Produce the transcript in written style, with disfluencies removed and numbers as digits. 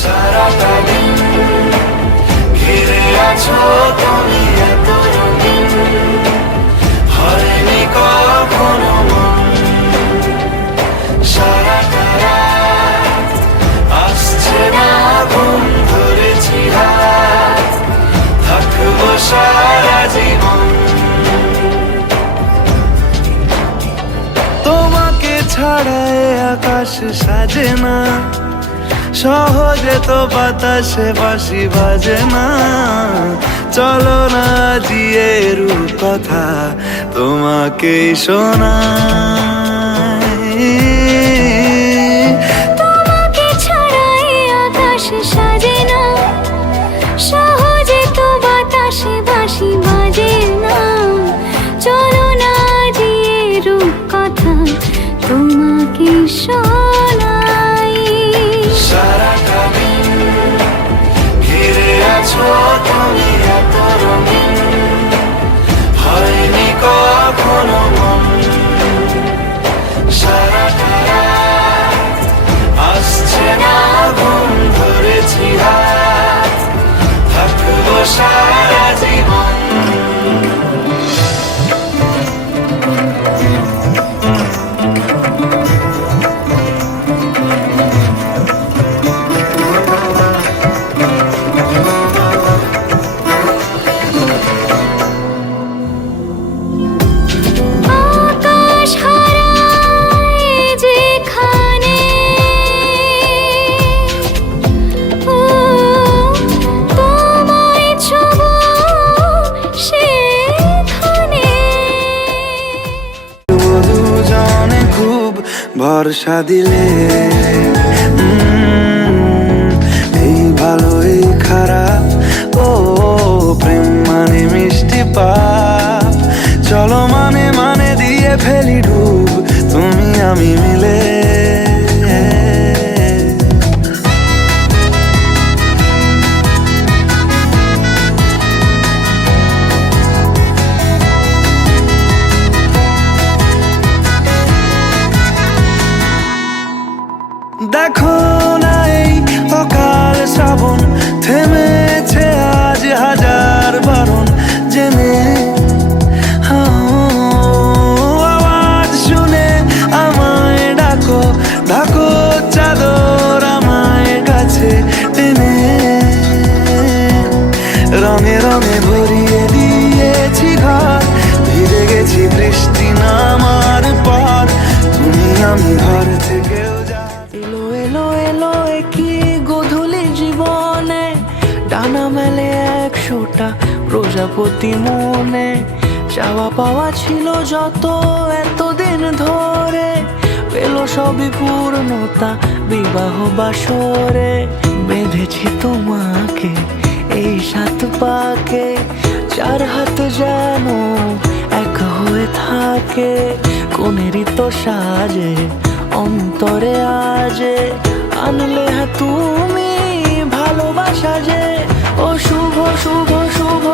সারাটা দিন ঘিরে আছো তুমি এত রঙিন, হয়নি কখনো মন। সারাটা রাত আসছে না ঘুম, ধরেছি হাত, থাকবো সারা জীবন। তোমাকে ছাড়া এ আকাশ সাজে না, সহজে তো বাতাসে বাঁশি বাজে না। চলো না জিয়ে রূপ কথা তোমাকে শোনাই। তোমাকে ছাড়া এ আকাশ সাজে না, সহজে তো বাতাসে বাঁশি বাজে না। চলো না জিয়ে রূপ কথা তোমাকে শোনাই। সারাটা দিন ঘিরে আছো তুমি এত রঙিন, হয়নি কখনো মন। সারাটা রাত আসছে না ঘুম, ধরেছি হাত, থাকবো সারা জীবন। আকাশ হারায় যেখানে, ও তোমায় ছোঁবো সেখানে। দুজনে খুব ভরসা দিলে, এই ভালো এই খারাপ, ও প্রেম মানে মিষ্টি পাপ। চলো মানে মানে দিয়ে ফেলি ডুব, তুমি আমি মিলে। দেখো না এই অকাল শ্রাবণ, থেমেছে আজ হাজার বারণ। জেনে আওয়াজ শুনে আমায় ডাকো, ডাকো চাদর আমায় কাছে টেনে। রঙে রঙে ভরিয়ে দিয়েছি ঘর, ভিজে গেছি বৃষ্টি নামার পর। তুমি আমি ঘর থেকেও যা। এলো এলো এলো কি গোধূলি জীবনে, ডানা মেলে 100টা প্রজাপতি মনে। চাওয়া পাওয়া ছিল যত এতদিন ধরে, পেল সবই পূর্ণতা বিবাহ বাসরে। বেঁধেছি তোমাকে এই 7 পাকে, 4 হাত যেন এক হয়ে থাকে। কোনেরই তো সাজে অন্তরে আজে, আনলে তুমি ভালোবাসা যে। ও শুভ শুভ শুভ